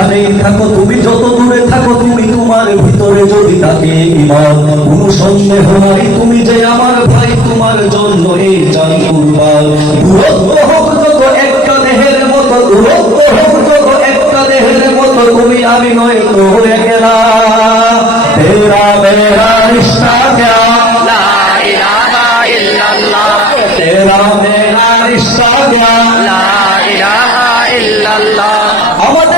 যেখানেই থাকো তুমি যত দূরে থাকো তুমি তোমার ভিতরে যদি থাকে ইমান কোন সন্দেহ নাই তুমি যে আমার ভাই তোমার জন্য এই চান কুরবান আমাদের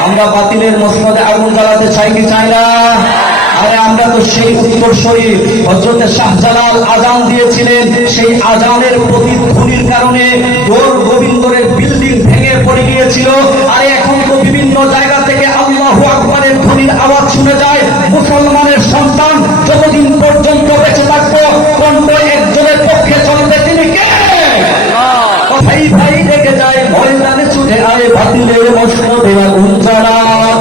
আমরা বাতিলের মসনদে আগুন জ্বালাতে চাই কি চাই না? আরে, আমরা তো সেই উত্তর শরীর হজরতে শাহজালাল আজান দিয়েছিলেন, সেই আজানের প্রতিধ্বনির বাতিলের মসনদে আগুন জ্বালা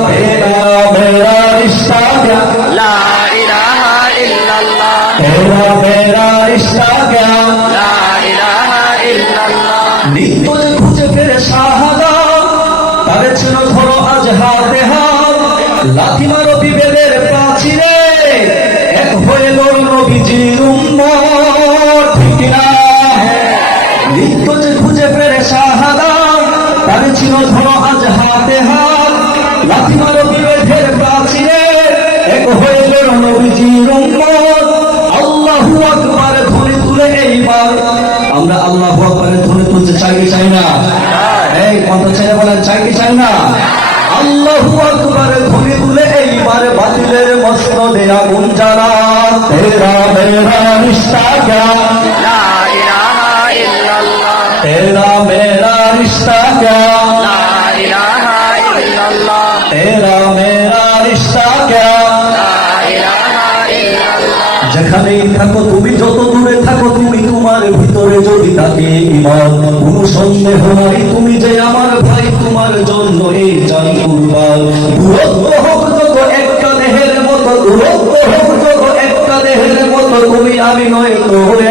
তেরা মেরা ইশাক লা ইলাহা ইল্লাল্লাহ তেরা মেরা ইশাক লা ইলাহা ইল্লাল্লাহ নিত্য খুঁজে ফেরে শাহাদা। তাদের ছিল ধরো আজ হাতে হাত লাথি মারো বিবেদের প্রাচীরে এক হয়ে লোল নবীজির উম্মত ঠিক তারে ছিল ধরো আজ হাতে হাত। লাথি মারো বিবেদের প্রাচীরে। এক হয়ে লড় নবীজির উম্মত। আল্লাহু আকবার ধরে তুলে এইবার। আমরা আল্লাহ আকবরের ধরে তুলতে চাই কি চাই না? এই কত ছেলে বলেন, চাই কি চাই না? আল্লাহু আকবার ধরে তুলে এইবার বাতিলের মসনদে আগুন জ্বালা। তেরা মেরা রিশ্তা तेरा मेरा रिश्ता क्या? तेरा मेरा रिश्ता क्या? যেখানেই থাকো তুমি যত দূরে থাকো তুমি তোমার ভিতরে যদি থাকে ইমান কোনো সন্দেহ নাই। তুমি যে আমার ভাই তোমার জন্য এই চান কুরবান দূরত্ব হোক যত একটা দেহের মতো দূরত্ব হোক যত একটা দেহের মতো তুমি আমি নয় তোরে